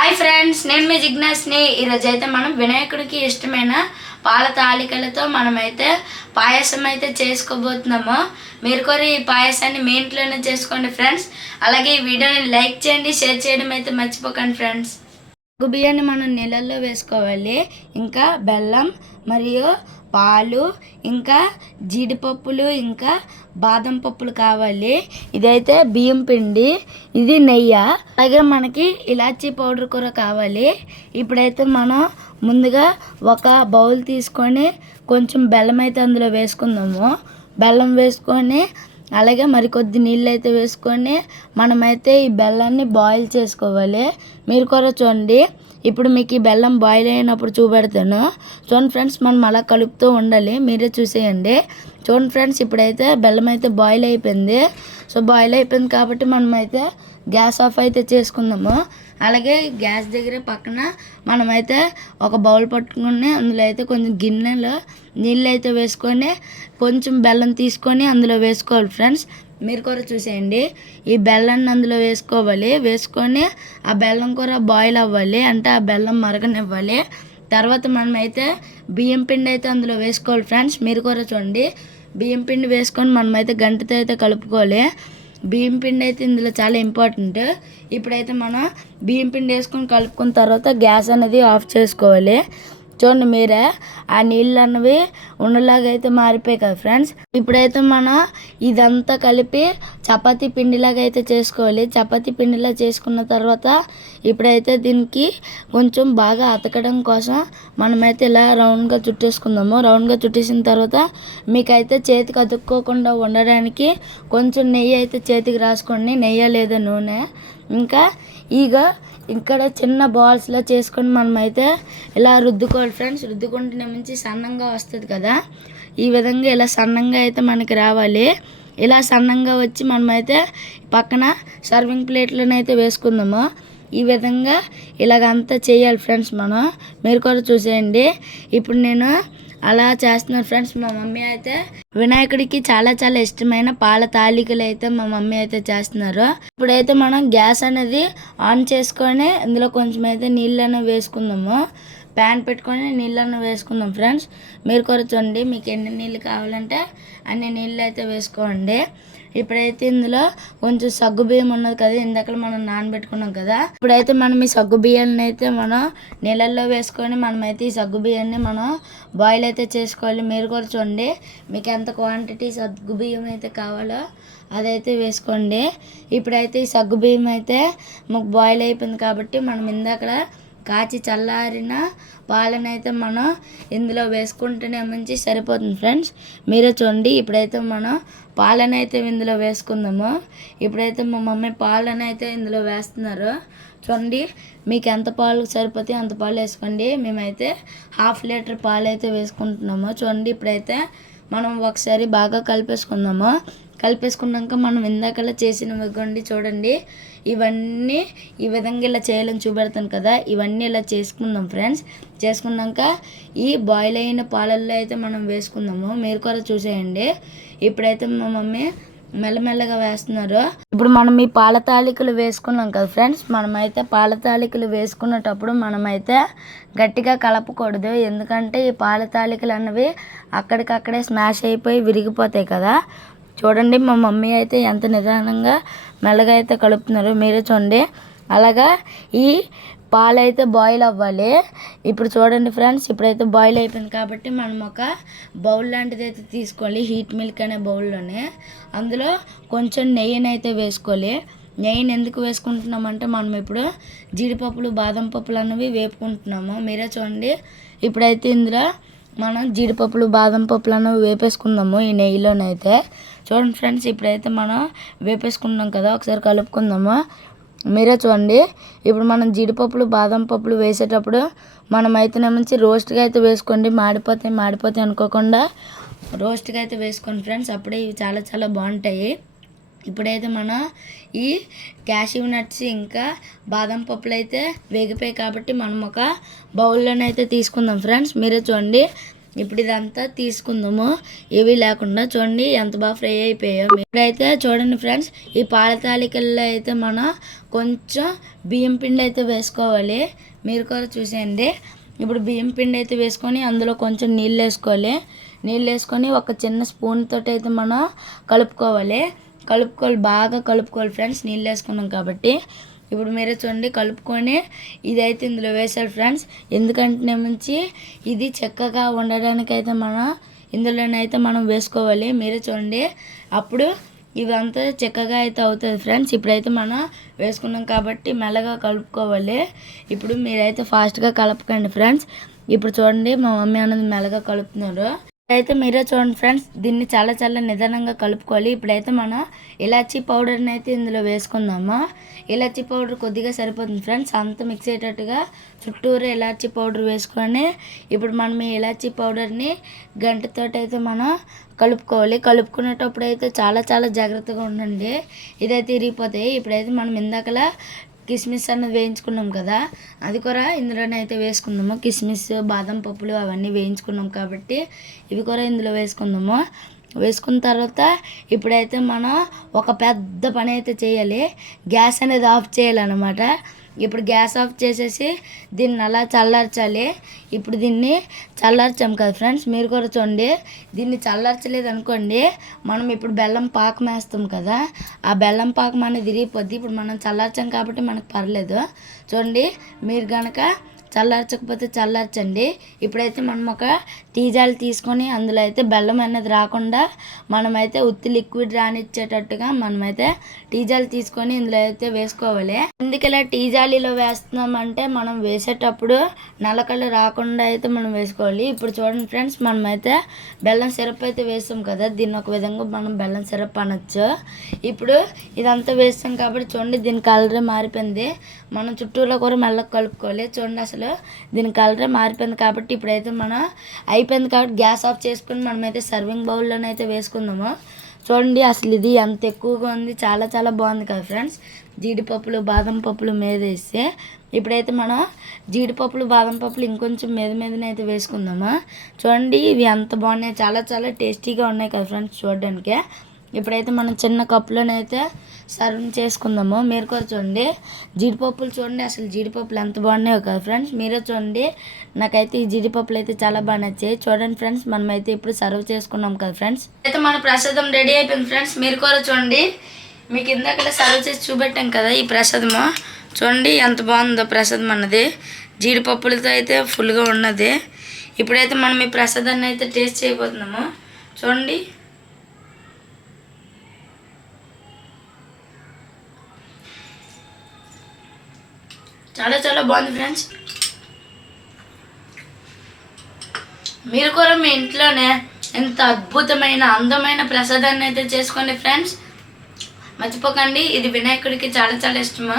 Hi friends నేను మీ జిజ్ఞాస్ని. ఈరోజు అయితే మనం వినాయకుడికి ఇష్టమైన పాల తాలికలతో మనమైతే పాయసం అయితే చేసుకోబోతున్నాము. మీరు కూడా ఈ పాయసాన్ని మీ ఇంట్లోనే చేసుకోండి ఫ్రెండ్స్. అలాగే ఈ వీడియోని లైక్ చేయండి షేర్ చేయడం అయితే మర్చిపోకండి ఫ్రెండ్స్. బియ్యాన్ని మనం నీళ్ళల్లో వేసుకోవాలి. ఇంకా బెల్లం మరియు పాలు ఇంకా జీడిపప్పులు ఇంకా బాదం పప్పులు కావాలి. ఇదైతే బియ్యం పిండి ఇది నెయ్యి. అలాగే మనకి ఇలాచీ పౌడర్ కూర కావాలి. ఇప్పుడైతే మనం ముందుగా ఒక బౌల్ తీసుకొని కొంచెం బెల్లం అయితే అందులో వేసుకుందాము. బెల్లం వేసుకొని అలాగే మరికొద్ది నీళ్ళు అయితే వేసుకొని మనమైతే ఈ బెల్లాన్ని బాయిల్ చేసుకోవాలి. మీరు కూడా చూడండి. ఇప్పుడు మీకు ఈ బెల్లం బాయిల్ అయినప్పుడు చూపెడతాను. చూడండి ఫ్రెండ్స్ మనం అలా కలుపుతూ ఉండాలి. మీరే చూసేయండి. చూడండి ఫ్రెండ్స్ ఇప్పుడైతే బెల్లం అయితే బాయిల్ అయిపోయింది. సో బాయిల్ అయిపోయింది కాబట్టి మనమైతే గ్యాస్ ఆఫ్ అయితే చేసుకుందాము. అలాగే గ్యాస్ దగ్గర పక్కన మనమైతే ఒక బౌల్ పట్టుకుని అందులో అయితే కొంచెం గిన్నెలో నీళ్ళు అయితే వేసుకొని కొంచెం బెల్లం తీసుకొని అందులో వేసుకోవాలి ఫ్రెండ్స్. మీరు కూడా చూసేయండి. ఈ బెల్లాన్ని అందులో వేసుకోవాలి. వేసుకొని ఆ బెల్లం కూర బాయిల్ అవ్వాలి. అంటే ఆ బెల్లం మరగనివ్వాలి. తర్వాత మనమైతే బియ్యం పిండి అయితే అందులో వేసుకోవాలి ఫ్రెండ్స్. మీరు కూడా చూడండి. బియ్యం పిండి వేసుకొని మనమైతే గంటతో అయితే కలుపుకోవాలి. బియ్యం పిండి అయితే ఇందులో చాలా ఇంపార్టెంట్ ఇప్పుడైతే మనం బియ్యం పిండి వేసుకొని కలుపుకున్న తర్వాత గ్యాస్ అనేది ఆఫ్ చేసుకోవాలి. చూడండి మీరే. ఆ నీళ్ళు అన్నవి ఉండలాగైతే అయితే మారిపోయాయి కదా ఫ్రెండ్స్. ఇప్పుడైతే మనం ఇదంతా కలిపి చపాతి పిండిలాగా అయితే చేసుకోవాలి. చపాతి పిండిలా చేసుకున్న తర్వాత ఇప్పుడైతే దీనికి కొంచెం బాగా అతకడం కోసం మనమైతే ఇలా రౌండ్గా చుట్టేసుకుందాము. రౌండ్గా చుట్టేసిన తర్వాత మీకైతే చేతికి అతుక్కోకుండా ఉండడానికి కొంచెం నెయ్యి అయితే చేతికి రాసుకోండి. నెయ్యి లేదా నూనె. ఇంకా ఇక ఇక్కడ చిన్న బాల్స్లో చేసుకొని మనమైతే ఇలా రుద్దుకోవాలి ఫ్రెండ్స్ రుద్దుకుంటున్న మంచి సన్నంగా వస్తుంది కదా? ఈ విధంగా ఇలా సన్నంగా అయితే మనకి రావాలి. ఇలా సన్నంగా వచ్చి మనమైతే పక్కన సర్వింగ్ ప్లేట్లోనైతే వేసుకుందాము. ఈ విధంగా ఇలాగంతా చేయాలి ఫ్రెండ్స్ మనం. మీరు కూడా చూసేయండి. ఇప్పుడు నేను అలా చేస్తున్నారు ఫ్రెండ్స్. మా మమ్మీ అయితే వినాయకుడికి చాలా చాలా ఇష్టమైన పాల తాలికలు అయితే మా మమ్మీ అయితే చేస్తున్నారు. ఇప్పుడైతే మనం గ్యాస్ అనేది ఆన్ చేసుకొని ఇందులో కొంచెం అయితే నీళ్ళను వేసుకుందాము. ప్యాన్ పెట్టుకొని నీళ్ళను వేసుకుందాం ఫ్రెండ్స్. మీరు కొరచండి మీకు ఎన్ని నీళ్ళు కావాలంటే అన్ని నీళ్ళు అయితే వేసుకోండి. ఇప్పుడైతే ఇందులో కొంచెం సగ్గు బియ్యం ఉన్నది కదా ఇందాక మనం నానబెట్టుకున్నాం కదా. ఇప్పుడైతే మనం ఈ సగ్గు బియ్యాన్ని అయితే మనం నీళ్ళల్లో వేసుకొని మనమైతే ఈ సగ్గు బియ్యాన్ని మనం బాయిల్ అయితే చేసుకోవాలి. మీరు కూడా చూడండి మీకు ఎంత క్వాంటిటీ సగ్గు బియ్యం అయితే కావాలో అదైతే వేసుకోండి. ఇప్పుడైతే ఈ సగ్గు బియ్యం అయితే మాకు బాయిల్ అయిపోయింది కాబట్టి మనం ఇందాక కాచి చల్లారిన పాలనైతే మనం ఇందులో వేసుకుంటేనే మంచి సరిపోతుంది ఫ్రెండ్స్. మీరే చూడండి ఇప్పుడైతే మనం పాలనైతే ఇందులో వేసుకుందాము. ఇప్పుడైతే మా మమ్మీ పాలనైతే ఇందులో వేస్తున్నారు. చూడండి మీకు ఎంత పాలు సరిపోతే అంత పాలు వేసుకోండి. మేమైతే హాఫ్ లీటర్ పాలు అయితే వేసుకుంటున్నాము. చూడండి ఇప్పుడైతే మనం ఒకసారి బాగా కలిపేసుకుందాము. కలిపేసుకున్నాక మనం ఇందాకలా చేసినవి కొండి చూడండి. ఇవన్నీ ఈ విధంగా ఇలా చేయాలని చూపెడతాను కదా. ఇవన్నీ ఇలా చేసుకుందాం ఫ్రెండ్స్. చేసుకున్నాక ఈ బాయిల్ అయిన పాలల్లో అయితే మనం వేసుకుందాము. మీరు కూడా చూసేయండి. ఇప్పుడైతే మా మమ్మీ మెల్లమెల్లగా వేస్తున్నారు. ఇప్పుడు మనం ఈ పాల తాలికలు వేసుకున్నాం కదా ఫ్రెండ్స్. మనమైతే పాల తాలికలు వేసుకునేటప్పుడు మనమైతే గట్టిగా కలపకూడదు. ఎందుకంటే ఈ పాల తాలికలు అన్నవి అక్కడికక్కడే స్మాష్ అయిపోయి విరిగిపోతాయి కదా. చూడండి మా మమ్మీ అయితే ఎంత నిదానంగా మెల్లగా అయితే కలుపుతున్నారు. మీరే చూడండి. అలాగా ఈ పాలైతే బాయిల్ అవ్వాలి. ఇప్పుడు చూడండి ఫ్రెండ్స్ ఇప్పుడైతే బాయిల్ అయిపోయింది కాబట్టి మనం ఒక బౌల్ లాంటిది అయితే తీసుకోవాలి. హీట్ మిల్క్ అనే బౌల్లోనే అందులో కొంచెం నెయ్యిని అయితే వేసుకోవాలి. నెయ్యిని ఎందుకు వేసుకుంటున్నామంటే మనం ఇప్పుడు జీడిపప్పులు బాదం పప్పులు అన్నవి వేపుకుంటున్నాము. మీరే చూడండి. ఇప్పుడైతే ఇందులో మనం జీడిపప్పులు బాదం పప్పులు అనేవి వేపేసుకుందాము ఈ నెయ్యిలోనైతే. చూడండి ఫ్రెండ్స్ ఇప్పుడైతే మనం వేపేసుకున్నాం కదా ఒకసారి కలుపుకుందాము? మీరే చూడండి. ఇప్పుడు మనం జీడిపప్పులు బాదం పప్పులు వేసేటప్పుడు మనం అయితే మంచి రోస్ట్గా అయితే వేసుకోండి. మాడిపోతాయి మాడిపోతాయి అనుకోకుండా రోస్ట్గా అయితే వేసుకోండి ఫ్రెండ్స్. అప్పుడే ఇవి చాలా చాలా బాగుంటాయి. ఇప్పుడైతే మనం ఈ క్యాషివ్ నట్స్ ఇంకా బాదం పప్పులు అయితే వేగిపోయాయి కాబట్టి మనం ఒక బౌల్లోనైతే తీసుకుందాం ఫ్రెండ్స్. మీరే చూడండి. ఇప్పుడు ఇదంతా తీసుకుందాము. ఇవి లేకుండా చూడండి ఎంత బాగా ఫ్రై అయిపోయాయో. ఇప్పుడైతే చూడండి ఫ్రెండ్స్ ఈ పాల తాలికల్లో అయితే మనం కొంచెం బియ్యం పిండి అయితే వేసుకోవాలి. మీరు కూడా చూసేయండి. ఇప్పుడు బియ్యం పిండి అయితే వేసుకొని అందులో కొంచెం నీళ్ళు వేసుకోవాలి. నీళ్ళు వేసుకొని ఒక చిన్న స్పూన్ తోటి అయితే మనం కలుపుకోవాలి. కలుపుకోవాలి బాగా కలుపుకోవాలి ఫ్రెండ్స్ నీళ్ళు వేసుకున్నాం కాబట్టి. ఇప్పుడు మీరే చూడండి కలుపుకొని ఇదైతే ఇందులో వేశారు ఫ్రెండ్స్. ఎందుకంటే నుంచి ఇది చక్కగా ఉండడానికైతే మనం ఇందులోనైతే మనం వేసుకోవాలి. మీరే చూడండి. అప్పుడు ఇవంతా చక్కగా అయితే అవుతుంది ఫ్రెండ్స్. ఇప్పుడైతే మనం వేసుకున్నాం కాబట్టి మెల్లగా కలుపుకోవాలి. ఇప్పుడు మీరైతే ఫాస్ట్గా కలపకండి ఫ్రెండ్స్. ఇప్పుడు చూడండి మా మమ్మీ అన్నది మెల్లగా కలుపుతున్నారు. అయితే మీరే చూడండి ఫ్రెండ్స్ దీన్ని చాలా చాలా నిదానంగా కలుపుకోవాలి. ఇప్పుడైతే మనం ఇలాచీ పౌడర్ని అయితే ఇందులో వేసుకుందాము? ఇలాచీ పౌడర్ కొద్దిగా సరిపోతుంది ఫ్రెండ్స్ అంత మిక్స్ అయ్యేటట్టుగా చుట్టూరు ఇలాచీ పౌడర్ వేసుకొని ఇప్పుడు మనం ఈ ఇలాచీ పౌడర్ని గంటతోటి అయితే మనం కలుపుకోవాలి. కలుపుకునేటప్పుడు అయితే చాలా చాలా జాగ్రత్తగా ఉండండి. ఇదైతే ఇరిగిపోతాయి ఇప్పుడైతే మనం ఇందాకలా కిస్మిస్ అన్నది వేయించుకున్నాం కదా. అది కూడా ఇందులోనే అయితే వేసుకుందాము. కిస్మిస్ బాదం పప్పులు అవన్నీ వేయించుకున్నాం కాబట్టి ఇవి కూడా ఇందులో వేసుకుందాము. వేసుకున్న తర్వాత ఇప్పుడైతే మనం ఒక పెద్ద పని అయితే చేయాలి. గ్యాస్ అనేది ఆఫ్ చేయాలన్నమాట. ఇప్పుడు గ్యాస్ ఆఫ్ చేసేసి దీన్ని అలా చల్లార్చాలి. ఇప్పుడు దీన్ని చల్లార్చాం కదా ఫ్రెండ్స్ మీరు కూడా చూడండి. దీన్ని చల్లార్చలేదు అనుకోండి మనం ఇప్పుడు బెల్లం పాకం వేస్తాం కదా ఆ బెల్లం పాకం అనేది విరిగిపోద్ది. ఇప్పుడు మనం చల్లార్చాం కాబట్టి మనకు పర్లేదు. చూడండి మీరు కనుక చల్లార్చకపోతే చల్లార్చండి. ఇప్పుడైతే మనం ఒక టీ జాలి తీసుకొని అందులో అయితే బెల్లం అనేది రాకుండా మనమైతే ఉత్తి లిక్విడ్ రానిచ్చేటట్టుగా మనమైతే టీ జాలి తీసుకొని ఇందులో అయితే వేసుకోవాలి. ఎందుకు ఇలా టీ జాలీలో వేస్తున్నామంటే మనం వేసేటప్పుడు నలకలు రాకుండా అయితే మనం వేసుకోవాలి. ఇప్పుడు చూడండి ఫ్రెండ్స్ మనమైతే బెల్లం సిరప్ అయితే వేస్తాం కదా దీన్ని ఒక విధంగా మనం బెల్లం సిరప్ అనొచ్చు. ఇప్పుడు ఇదంతా వేస్తాం కాబట్టి చూడండి దీని కలర్ మారిపోయింది. మనం చుట్టూలో కూడా మెల్లగా కలుపుకోవాలి. చూడండి అసలు దీని కలర్ మారిపోయింది కాబట్టి ఇప్పుడైతే మనం అయిపోయింది కాబట్టి గ్యాస్ ఆఫ్ చేసుకుని మనమైతే సర్వింగ్ బౌల్లోనైతే వేసుకుందాము. చూడండి అసలు ఇది ఎంత ఎక్కువగా ఉంది. చాలా చాలా బాగుంది కదా ఫ్రెండ్స్. జీడిపప్పులు బాదం పప్పులు మీద వేస్తే ఇప్పుడైతే మనం జీడిపప్పులు బాదం పప్పులు ఇంకొంచెం మీద మీదనే అయితే వేసుకుందాము. చూడండి ఇవి ఎంత బాగున్నాయి. చాలా చాలా టేస్టీగా ఉన్నాయి కదా ఫ్రెండ్స్ చూడడానికి. ఇప్పుడైతే మనం చిన్న కప్పులోనైతే సర్వ్ చేసుకుందాము. మీరు కూడా చూడండి. జీడిపప్పులు చూడండి. అసలు జీడిపప్పులు ఎంత బాగున్నాయో కదా ఫ్రెండ్స్. మీరే చూడండి. నాకైతే ఈ జీడిపప్పులు అయితే చాలా బాగా నచ్చాయి. చూడండి ఫ్రెండ్స్ మనమైతే ఇప్పుడు సర్వ్ చేసుకున్నాం కదా ఫ్రెండ్స్. అయితే మన ప్రసాదం రెడీ అయిపోయింది ఫ్రెండ్స్. మీరు కూడా చూడండి. మీకు ఇందాక సర్వ్ చేసి చూపెట్టాం కదా ఈ ప్రసాదము. చూడండి ఎంత బాగుందో ప్రసాదం అన్నది. జీడిపప్పులతో అయితే ఫుల్గా ఉన్నది. ఇప్పుడైతే మనం ఈ ప్రసాదాన్ని అయితే టేస్ట్ చేయబోతున్నాము. చూడండి. చాలా చాలా బాగుంది ఫ్రెండ్స్ మీరు కూడా మీ ఇంట్లోనే ఎంత అద్భుతమైన అందమైన ప్రసాదాన్ని అయితే చేసుకోండి ఫ్రెండ్స్ మర్చిపోకండి ఇది వినాయకుడికి చాలా చాలా ఇష్టమా.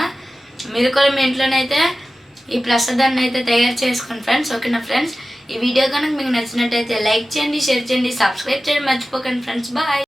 మీరు కూడా మీ ఇంట్లోనైతే ఈ ప్రసాదాన్ని అయితే తయారు చేసుకోండి ఫ్రెండ్స్ ఓకేనా ఫ్రెండ్స్ ఈ వీడియో కనుక మీకు నచ్చినట్టయితే లైక్ చేయండి షేర్ చేయండి సబ్స్క్రైబ్ చేయండి మర్చిపోకండి ఫ్రెండ్స్ బాయ్